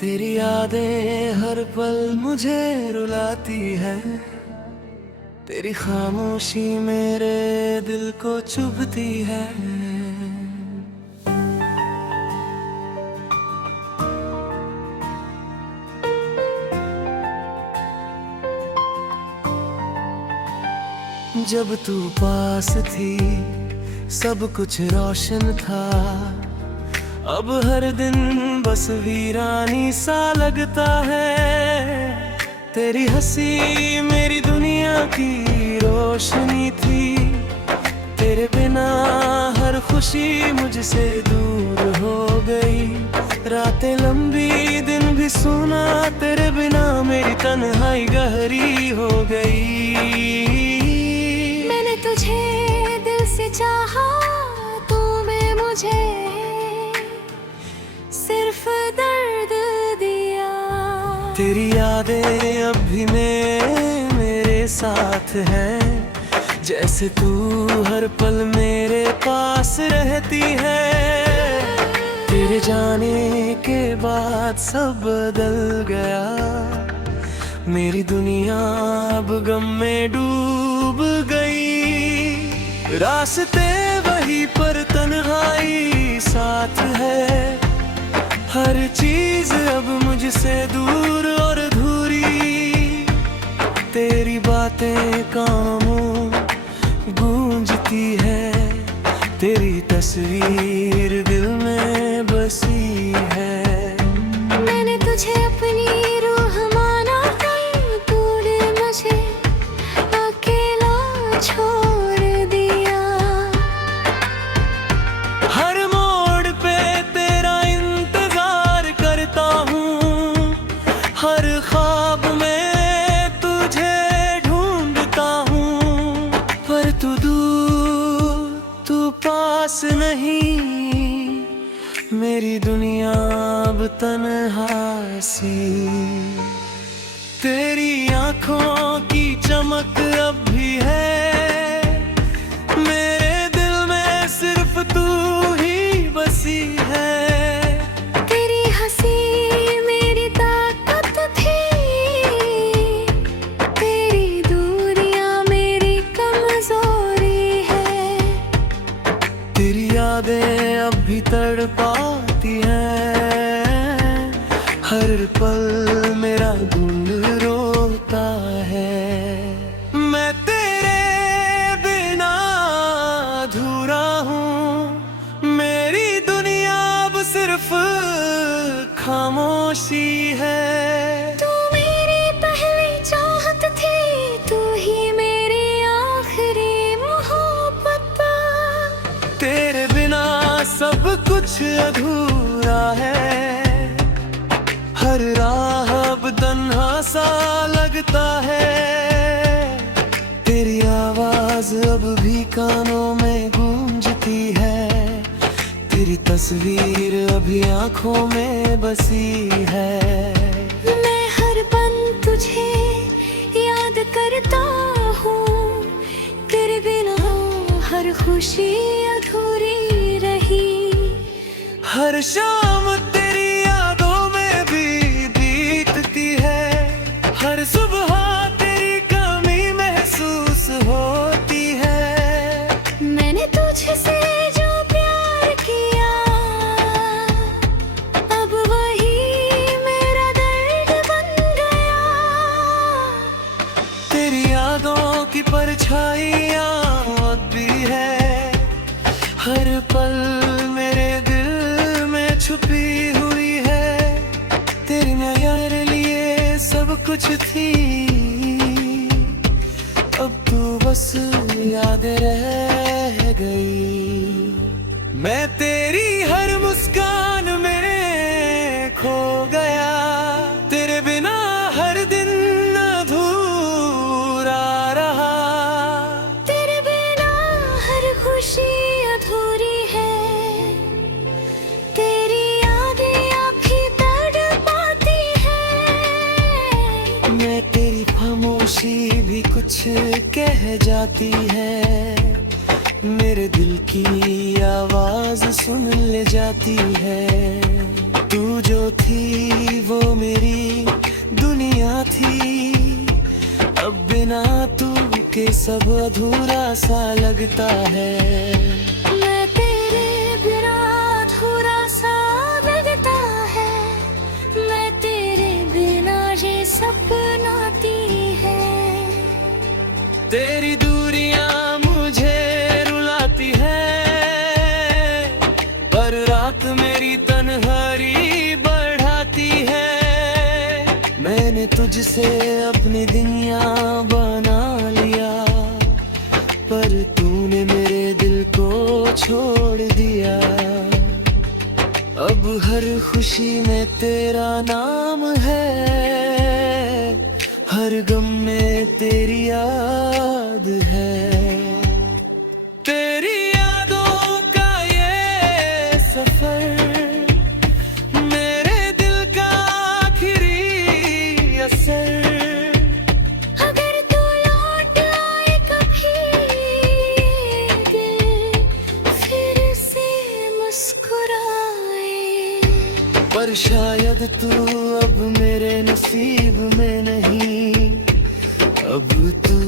तेरी यादें हर पल मुझे रुलाती है। तेरी खामोशी मेरे दिल को चुभती है। जब तू पास थी सब कुछ रोशन था। अब हर दिन बस वीरानी सा लगता है। तेरी हंसी मेरी दुनिया की रोशनी थी। तेरे बिना हर खुशी मुझसे दूर हो गई। रातें लंबी दिन भी सुना तेरे बिना मेरी तन्हाई गहरी हो गई। मैंने तुझे दिल से चाहा, तूने मुझे सिर्फ दर्द दिया। तेरी यादें अब भी मेरे साथ है। जैसे तू हर पल मेरे पास रहती है। तेरे जाने के बाद सब बदल गया। मेरी दुनिया अब गम में डूब गई। रास्ते वही पर तन्हाई साथ है। हर चीज अब मुझसे दूर और अधूरी। तेरी बातें कानों गूंजती है। तेरी तस्वीर दिल में बसी है। मैंने तुझे अपनी रूह माना, तूने मुझे अकेला छोड़ दिया। हर मोड़ पे तेरा इंतजार करता हूँ। हर ख्वाब में तुझे ढूंढता हूँ। पर तू दूर, तू पास नहीं। मेरी दुनिया अब तन्हा सी। तेरी आंखों की चमक अब भी है। मेरे दिल में सिर्फ तू ही बसी है। तेरी हंसी मेरी ताकत थी। तेरी दूरियां मेरी कमजोरी है। तेरी यादें अब भी तड़पाती हैं। हर पल मेरा दिल रोता है। मैं तेरे बिना अधूरा हूँ। मेरी दुनिया अब सिर्फ खामोशी है। तू मेरी पहली चाहत थी, तू ही मेरी आखिरी मोहब्बत। तेरे बिना सब कुछ अधूरा है। हर राह अब तन्हा सा लगता है। तेरी आवाज अब भी कानों में गूंजती है। तेरी तस्वीर अभी आंखों में बसी है। मैं हर पल तुझे याद करता हूँ। तेरे बिना हर खुशी अधूरी रही। हर शाम तेरी यादों में भी बीतती है। हर सुबह तेरी कमी महसूस होती है। मैंने तुझसे जो प्यार किया, अब वही मेरा दर्द बन गया। तेरी यादों की परछाइयाँ अब भी है। हर पल मेरे दिल में छुपी हुई है। तेरी मेरे लिए सब कुछ थी। अब तू बस याद रह गई। मैं तेरी हर मुस्कान में खो गया। तेरे बिना हर दिन अधूरा रहा। तेरे बिना हर खुशी अधूरी है। तेरी यादें आँखें तड़पाती है। मैं तेरी खामोशी भी कुछ कह जाती है। मेरे दिल की आवाज सुन ले जाती है। तू जो थी वो मेरी दुनिया थी, अब बिना तू के सब अधूरा सा लगता है। मैं तेरे बिना अधूरा सा लगता है, मैं तेरे बिना ये सपनाती है। तेरी दूरियां मुझे रुलाती है, पर रात मेरी तन्हाई बढ़ाती है। मैंने तुझसे अपनी दुनिया बना लिया, पर तूने मेरे दिल को छोड़ दिया। अब हर खुशी में तेरा नाम है, हर गम में तेरी याद है। तेरी यादों का ये सफर, मेरे दिल का आखिरी असर। अगर तू लौट आए कभी, दिल फिर से मुस्कुराए। पर शायद तू अब मेरे नसीब में नहीं, अब तू